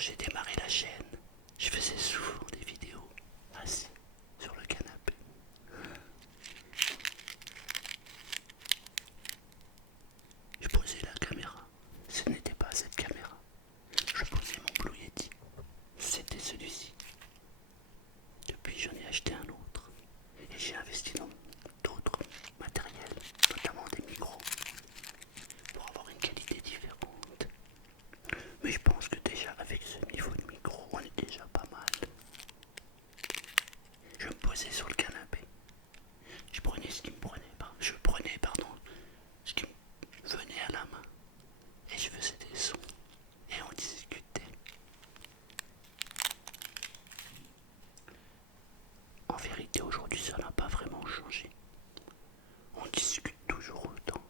j'ai démarré la chaîne, je faisais souvent des vidéos assis sur le canapé. Je posais la caméra. Ce n'était pas cette caméra. Je posais mon Blue Yeti. C'était celui-ci. Depuis, j'en ai acheté un autre. Et j'ai investi dans d'autres matériels, notamment des micros, pour avoir une qualité différente. Mais je pense que déjà, avec ce niveau de micro, on est déjà pas mal. Je me posais sur le canapé. Je prenais ce qui me prenait, je prenais, pardon, ce qui me venait à la main. Et je faisais des sons. Et on discutait. En vérité, aujourd'hui, ça n'a pas vraiment changé. On discute toujours autant.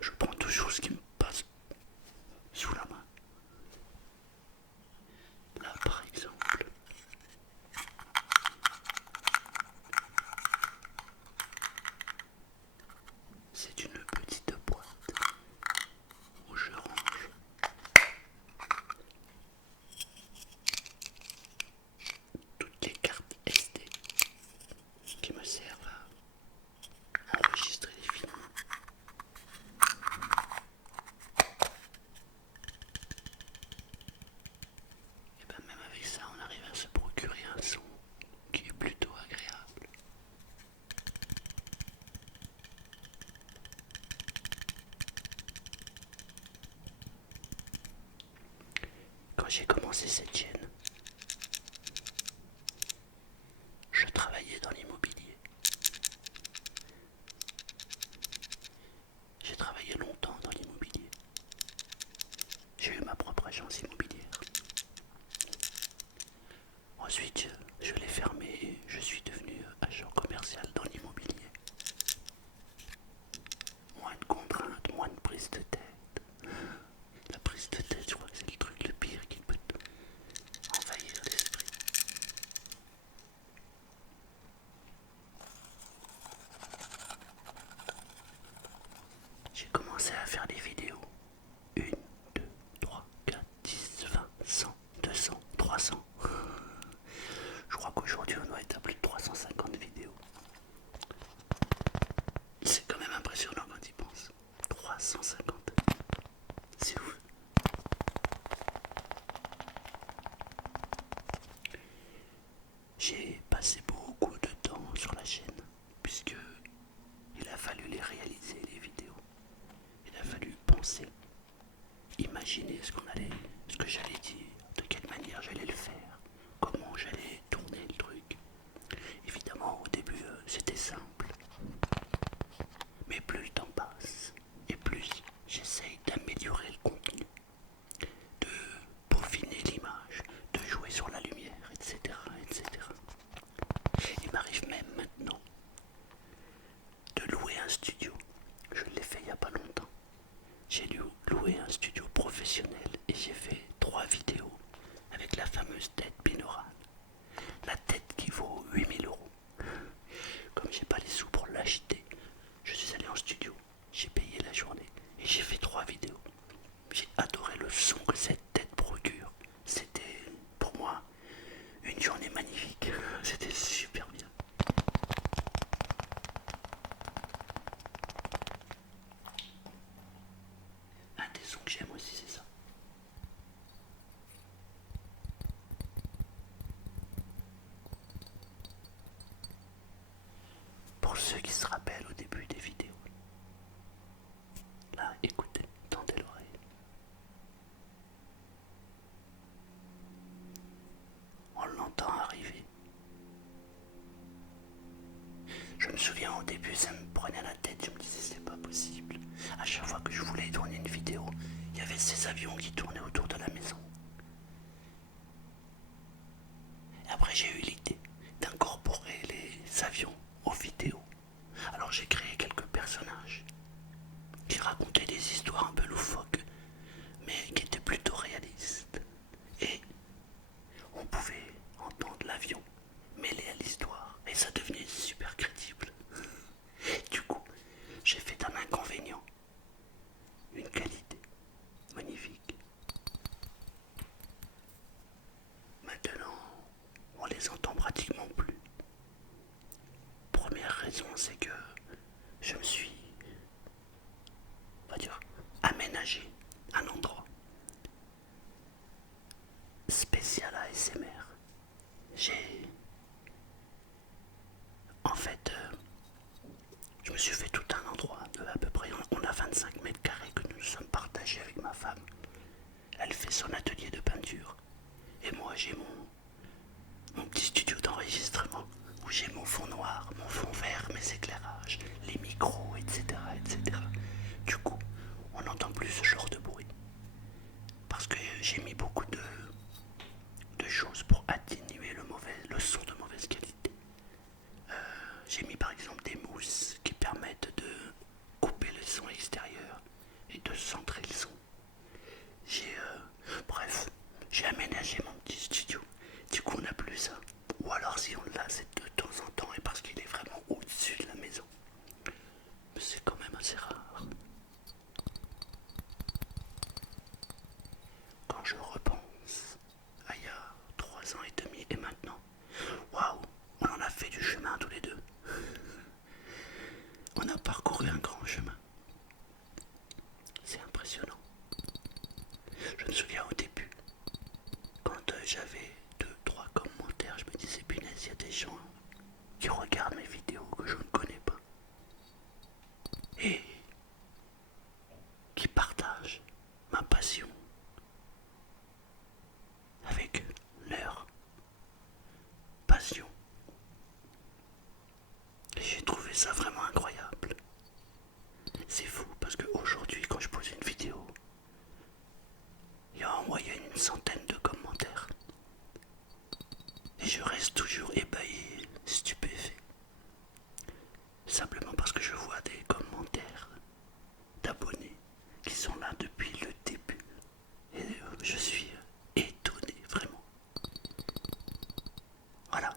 Je prends toujours ce qui me passe sous la main. Là, par exemple, c'est une petite boîte où je range toutes les cartes SD qui me servent à enregistrer les films. Et ben même avec ça, on arrive à se procurer un son qui est plutôt agréable. Quand j'ai commencé cette chaîne, je travaillais dans l'immobilier. J'ai travaillé longtemps dans l'immobilier. J'ai eu ma propre agence immobilière. Ensuite, je l'ai fermée et je suis devenu agent commercial dans l'immobilier. Moins de contraintes, moins de prise de tête. La prise de tête, je crois que c'est le truc le pire qui peut envahir l'esprit. J'ai commencé à faire des vidéos. 1, 2, 3, 4, 10, 20, 100, 200, 300. Je crois qu'aujourd'hui on doit être à plus de 350 vidéos. C'est quand même impressionnant quand il pense. 350. C'est ouf. J'ai passé beaucoup de temps sur la chaîne puisque il a fallu les réaliser les vidéos. Il a fallu penser, imaginer ce que j'allais dire, de quelle manière j'allais le faire, comment j'allais tourner le truc. Évidemment, au début, c'était simple. Mais plus le temps passe, et plus j'essaye d'améliorer le contenu, de peaufiner l'image, de jouer sur la lumière, etc., etc. Il m'arrive même maintenant de louer un studio. Je l'ai fait il n'y a pas longtemps. J'ai loué un studio professionnel et j'ai fait 3 vidéos avec la fameuse tête binaurale. La tête qui vaut 8 000 €. Comme j'ai pas les sous pour l'acheter, je suis allé en studio, j'ai payé la journée et j'ai fait 3 vidéos. J'ai adoré le son que cette tête procure. C'était pour moi une journée magnifique. C'était super bien. Un des sons que j'aime aussi, c'est ça. Pour ceux qui se rappellent au début des vidéos. Là, écoutez, tendez l'oreille. On l'entend arriver. Je me souviens au début, ça me prenait la tête, je me disais c'est pas possible. À chaque fois que je voulais tourner une vidéo, il y avait ces avions qui tournaient autour de la maison. Et après j'ai eu l'idée d'incorporer les avions aux vidéos. Alors j'ai créé quelques personnages qui racontaient des histoires un peu loufoques, mais qui étaient plutôt réalistes. Et on pouvait entendre l'avion mêlé à l'histoire, et ça devenait super crédible. Du coup, j'ai fait d'un inconvénient une qualité. aménagé un endroit spécial ASMR. J'ai... En fait, je me suis fait tout un endroit, à peu près, on a 25 mètres carrés que nous nous sommes partagés avec ma femme. Elle fait son atelier de peinture. Et moi j'ai mon petit studio d'enregistrement où j'ai mon fond noir, mon fond vert, mes éclairages, les micros, etc. etc. Du coup, on n'entend plus ce genre de bruit. Parce que j'ai mis beaucoup de choses pour atténuer le son de mauvaise qualité. J'ai mis par exemple des mousses qui permettent de couper le son extérieur et de centrer le son. Bref, j'ai aménagé mon petit studio. Du coup, on n'a plus ça. Ou alors, si on l'a, c'est de temps en temps et parce qu'il est vraiment au-dessus de la maison. Mais c'est quand même assez rare. Quand je repense à il y a 3 ans et demi et maintenant, waouh, on en a fait du chemin tous les deux. On a parcouru un grand chemin. C'est impressionnant. Je me souviens au début, quand j'avais 2, 3 commentaires, je me disais, punaise, il y a des gens qui regardent mes vidéos que je ne connais pas et qui partagent ma passion avec leur passion. Et j'ai trouvé ça vraiment incroyable. C'est fou parce qu'aujourd'hui, quand je pose une vidéo, il y a en moyenne une centaine de commentaires. Et je reste toujours ébahi, stupéfait. Simplement parce que je vois des commentaires d'abonnés qui sont là depuis le début. Et je suis étonné, vraiment. Voilà,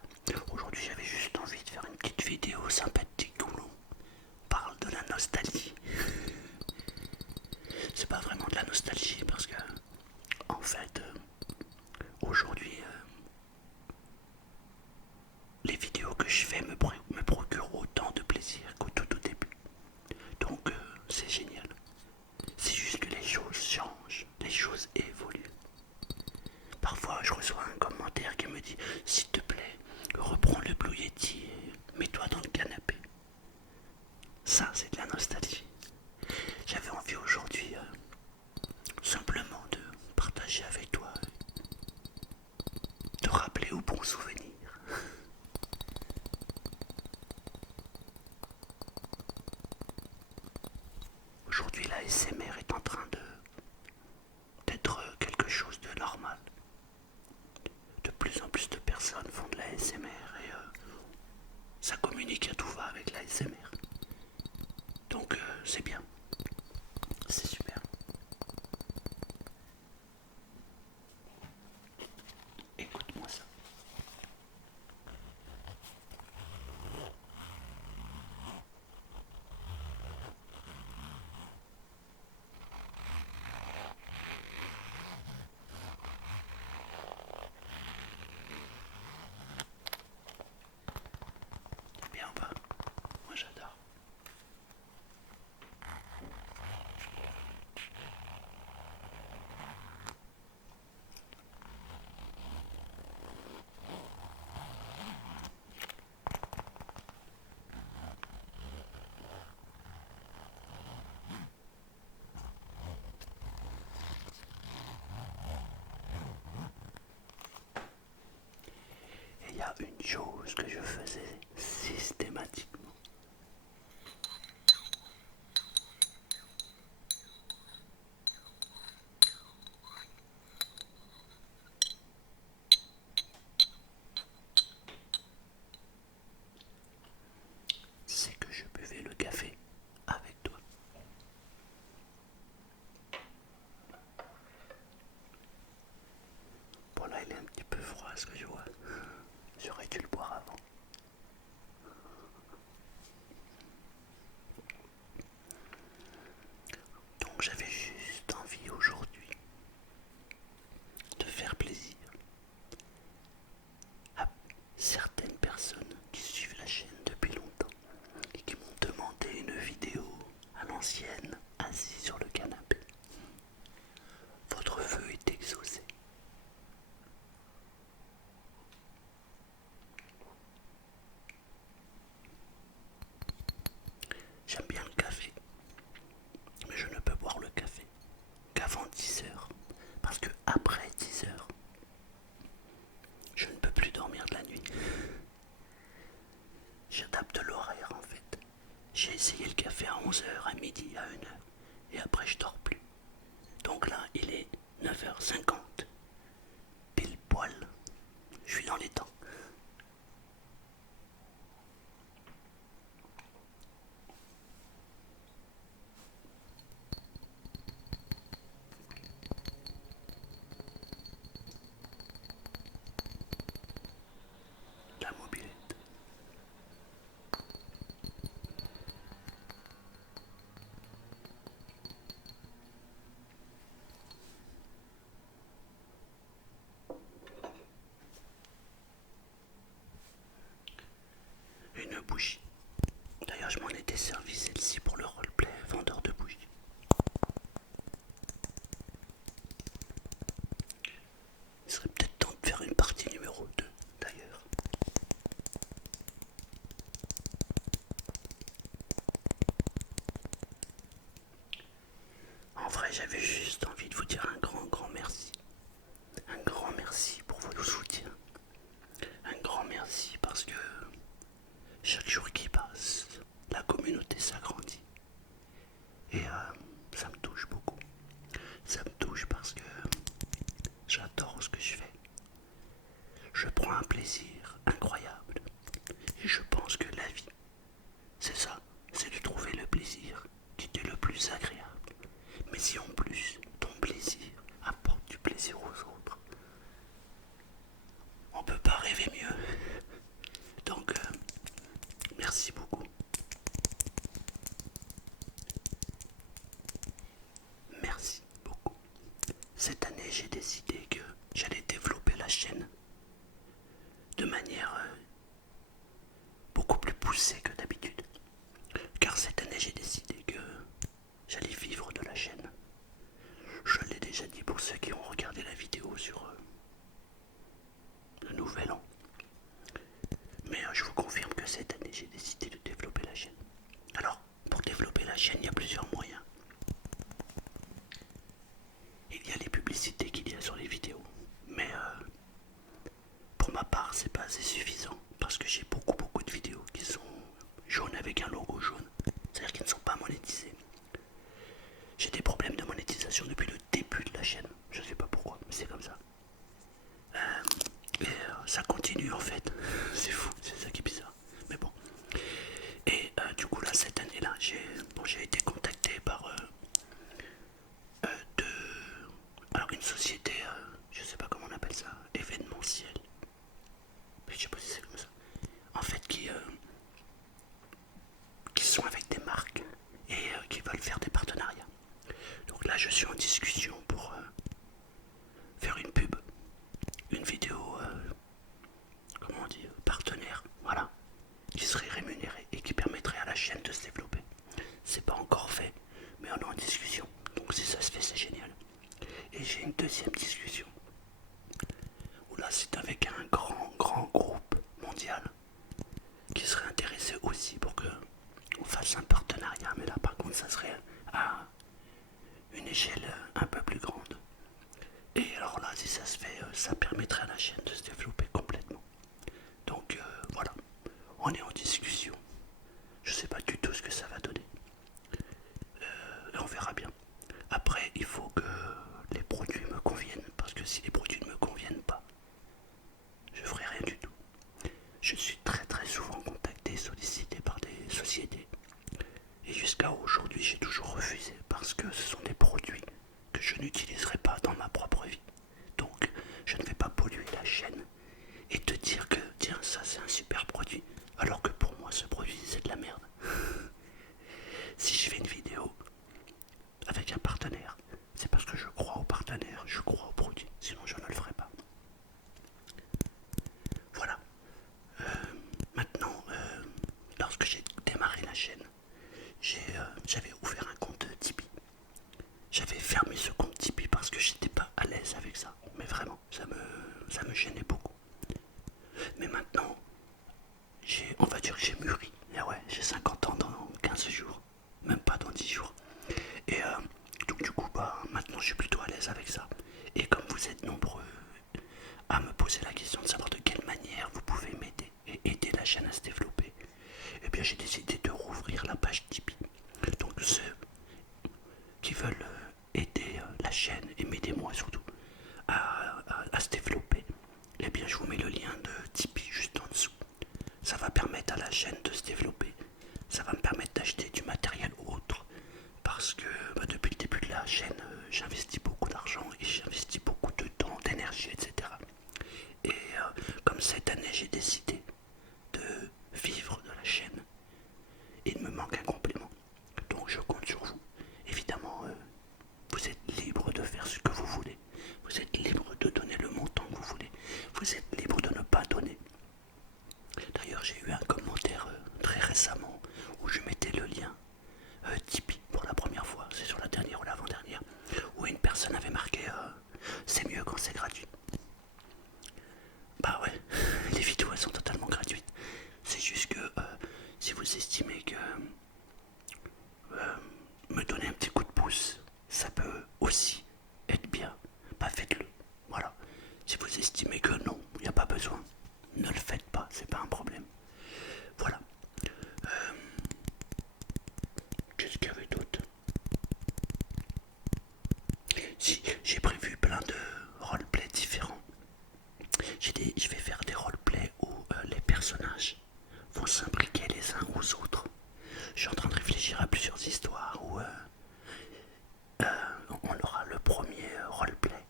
aujourd'hui j'avais juste envie de faire une petite vidéo sympathique où l'on parle de la nostalgie. C'est pas vraiment de la nostalgie parce que, en fait, aujourd'hui, les vidéos que je fais me procurent autant de plaisir qu'au tout au début. Donc c'est génial. C'est juste que les choses changent, les choses évoluent. Parfois je reçois un commentaire qui me dit s'il te plaît, reprends le Blue Yeti et mets-toi dans le canapé. Ça c'est de la nostalgie. J'avais envie aujourd'hui simplement de partager avec toi, de rappeler aux bons souvenirs. Aujourd'hui la SMR est en train d'être quelque chose de normal. De plus en plus de personnes font de la SMR et ça communique à tout va avec la SMR. Donc c'est bien, c'est super. Écoute-moi ça. Bien on va. Moi j'adore. Et il y a une chose que je faisais systématiquement. C'est que je buvais le café avec toi. Bon là il est un petit peu froid ce que je vois. J'aurais dû le boire avant. Donc j'avais juste envie aujourd'hui de faire plaisir à certaines personnes qui suivent la chaîne depuis longtemps et qui m'ont demandé une vidéo à l'ancienne, assis sur le canapé. à midi, à 1h. Et après, je dors plus. Donc là, il est 9h50. Pile poil. Je suis dans les temps. La mobilette. Une bougie. D'ailleurs, je m'en étais servi celle-ci pour le roleplay vendeur de bougies. Il serait peut-être temps de faire une partie numéro 2, d'ailleurs. En vrai, j'avais juste envie de vous dire un grand merci. Un grand merci pour votre soutien. Un grand merci parce que chaque jour qui passe, la communauté s'agrandit. Et ça me touche beaucoup. Ça me touche parce que j'adore ce que je fais. Je prends un plaisir incroyable. Et je pense que la vie, c'est ça, c'est de trouver le plaisir qui t'est le plus agréable. Mais si en plus, ton plaisir apporte du plaisir aux autres, on peut pas rêver mieux. Donc, merci beaucoup. Merci beaucoup. Cette année, j'ai décidé que j'allais développer la chaîne de manière beaucoup plus poussée que d'habitude. Car cette année, j'ai décidé que j'allais vivre de la chaîne. Je l'ai déjà dit pour ceux qui ont regardé la vidéo sur le nouvel an. Mais je vous confirme que cette année, j'ai décidé de développer la chaîne. Alors, pour développer la chaîne, il y a plusieurs moyens. Il y a les publicités qu'il y a sur les vidéos. Mais pour ma part, c'est pas assez suffisant. Parce que j'ai beaucoup de vidéos qui sont jaunes avec un logo jaune. C'est-à-dire qu'ils ne sont pas monétisés. J'ai des problèmes de monétisation depuis le début de la chaîne. Je sais pas pourquoi, mais c'est comme ça. Et ça continue en fait. C'est fou, c'est ça qui est bizarre. Mais bon. Et du coup là, cette année-là, j'ai été contacté par alors une société, je sais pas comment on appelle ça, événementielle. Mais je sais pas si c'est comme ça. En fait, qui sont avec des marques et qui veulent faire des partenariats. Donc là, je suis en discussion pour faire une pub, une vidéo, comment on dit, partenaire, voilà, qui serait rémunérée et qui permettrait à la chaîne de se développer. C'est pas encore fait, mais on est en discussion. Donc si ça se fait, c'est génial. Et j'ai une deuxième discussion où là, c'est avec un grand groupe mondial qui serait intéressé aussi pour que on fasse un partenariat. Mais là, par contre, ça serait à une échelle un peu plus grande. Et alors là, si ça se fait, ça permettrait à la chaîne de se développer complètement. Donc voilà, on est en discussion. Je sais pas du tout ce que ça va donner. Et on verra bien. Après, il faut que les produits me conviennent. Parce que si les produits ne me conviennent pas, je ferai rien du tout. Je suis très souvent contacté, sollicité par des sociétés. Et jusqu'à aujourd'hui, j'ai toujours refusé. Parce que ce sont des produits que je n'utiliserai pas dans ma propre vie. Donc, je ne vais pas polluer la chaîne et te dire que, tiens, ça c'est un super produit, alors que pour moi, ce produit, c'est de la merde. Si je fais une vidéo avec un partenaire, c'est parce que je crois au partenaire, je crois au produit, sinon je ne le ferai pas. Voilà. Maintenant, lorsque j'ai démarré la chaîne, j'avais ouvert un compte Tipeee. J'avais fermé ce compte Tipeee parce que j'étais pas à l'aise avec ça. Mais vraiment, ça me gênait beaucoup. Mais maintenant, on va dire que j'ai mûri. Et ouais, j'ai 50 ans dans 15 jours. Même pas dans 10 jours. Et donc du coup, bah, maintenant je suis plutôt à l'aise avec ça. Et comme vous êtes nombreux à me poser la question de savoir de quelle manière vous pouvez m'aider et aider la chaîne à se développer, eh bien j'ai décidé de rouvrir la page Tipeee. Donc ceux la chaîne, j'investis beaucoup d'argent et j'investis beaucoup de temps, d'énergie, etc. Et comme cette année j'ai décidé de vivre de la chaîne, il me manque un complément. Donc je compte sur vous. Évidemment, vous êtes libre de faire ce que vous voulez. Vous êtes libre de donner le montant que vous voulez. Vous êtes libre de ne pas donner. D'ailleurs, j'ai eu un commentaire très récemment où je mettais le lien Tipeee pour la première fois. C'est sur la dernière ou l'avant-dernière. Où une personne avait marqué c'est mieux quand c'est gratuit. Bah ouais, les vidéos elles sont totalement gratuites. C'est juste que si vous estimez que me donner un petit coup de pouce, ça peut aussi être bien, bah faites-le. Voilà. Si vous estimez que non, il n'y a pas besoin, ne le faites pas, c'est pas un problème. Voilà. Qu'est-ce qu'il y avait d'autre? Si, j'ai prévu plein de roleplays différents. Je vais faire des roleplays où les personnages vont s'imbriquer les uns aux autres. Je suis en train de réfléchir à plusieurs histoires où on aura le premier roleplay.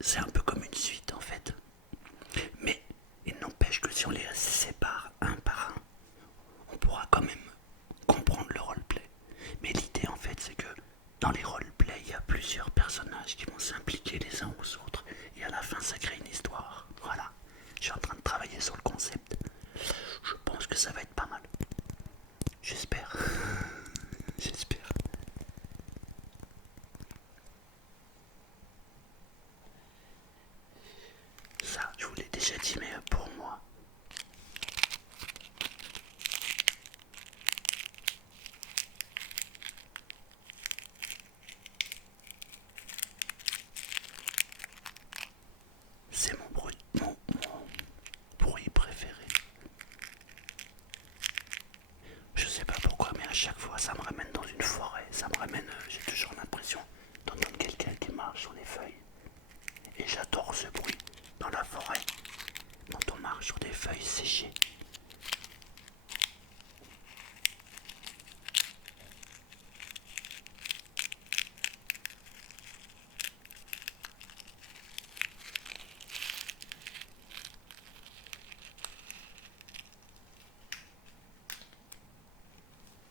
C'est un peu comme une suite en fait. Mais il n'empêche que si on les sépare un par un, on pourra quand même comprendre le roleplay. Mais l'idée en fait c'est que dans les roleplays, il y a plusieurs personnages qui vont s'impliquer les uns aux autres. Et à la fin ça crée une histoire. Voilà. Je suis en train de travailler sur le concept. Je pense que ça va être pas mal. J'espère. J'espère. Ça, je vous l'ai déjà dit, mais pour moi, c'est mon bruit préféré. Je sais pas pourquoi, mais à chaque fois, ça me ramène dans une forêt. Ça me ramène, j'ai toujours l'impression d'entendre quelqu'un qui marche sur les feuilles. Et j'adore ce bruit dans la forêt, quand on marche sur des feuilles séchées.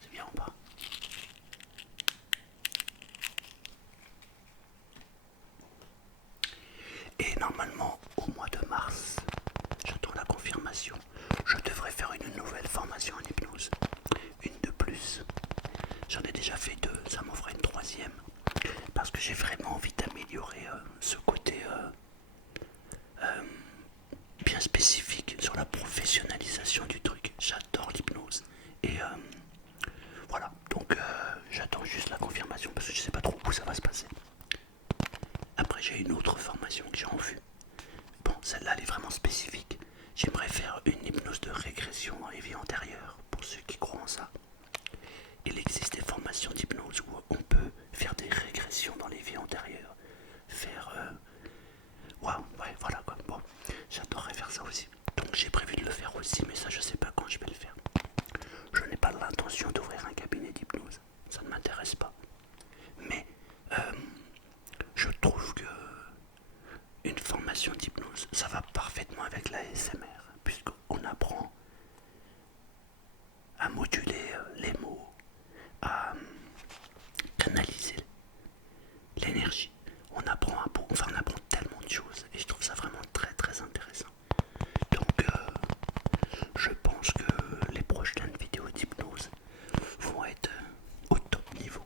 C'est bien ou pas? Et normalement, au mois de mars, j'attends la confirmation, je devrais faire une nouvelle formation en hypnose. Une de plus. J'en ai déjà fait deux, ça m'en fera une troisième. Parce que j'ai vraiment envie d'améliorer ce côté bien spécifique sur la professionnalisation du truc. J'adore l'hypnose. Et voilà, donc j'attends juste la confirmation parce que je sais pas trop où ça va se passer. Après j'ai une autre formation que j'ai en vue. Bon, celle-là elle est vraiment spécifique. J'aimerais faire une hypnose de régression dans les vies antérieures, pour ceux qui croient en ça. Il existe des formations d'hypnose où on peut faire des régressions dans les vies antérieures. Faire... Waouh, ouais, voilà quoi. Bon, j'adorerais faire ça aussi. Donc j'ai prévu de le faire aussi, mais ça je sais pas quand je vais le faire. Je n'ai pas l'intention d'ouvrir un cabinet d'hypnose. Ça ne m'intéresse pas. Mais je trouve que une formation d'hypnose, ça va parfaitement avec la ASMR, puisqu'on apprend à moduler les mots, à canaliser l'énergie. On apprend tellement de choses et je trouve ça vraiment très très intéressant. Donc je pense que les prochaines vidéos d'hypnose vont être au top niveau.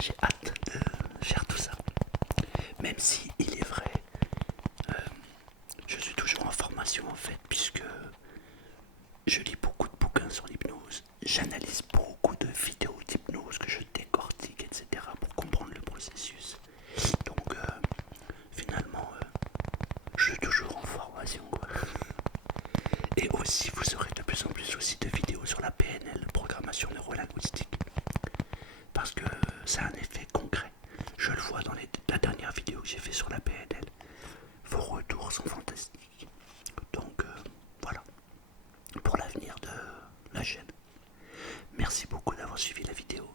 J'ai hâte de faire tout ça. Même si il est vrai, je suis toujours en formation en fait, puisque je lis beaucoup de bouquins sur l'hypnose. J'analyse beaucoup de vidéos d'hypnose que je décortique, etc. pour comprendre le processus. Donc finalement, je suis toujours en formation quoi. Et aussi, vous aurez de plus en plus aussi de vidéos sur la PNL, programmation neurolinguistique. Parce que ça a un effet concret. Je le vois dans la dernière vidéo que j'ai fait sur la PNL. Vos retours sont fantastiques. Donc voilà, pour l'avenir de la chaîne. Merci beaucoup d'avoir suivi la vidéo.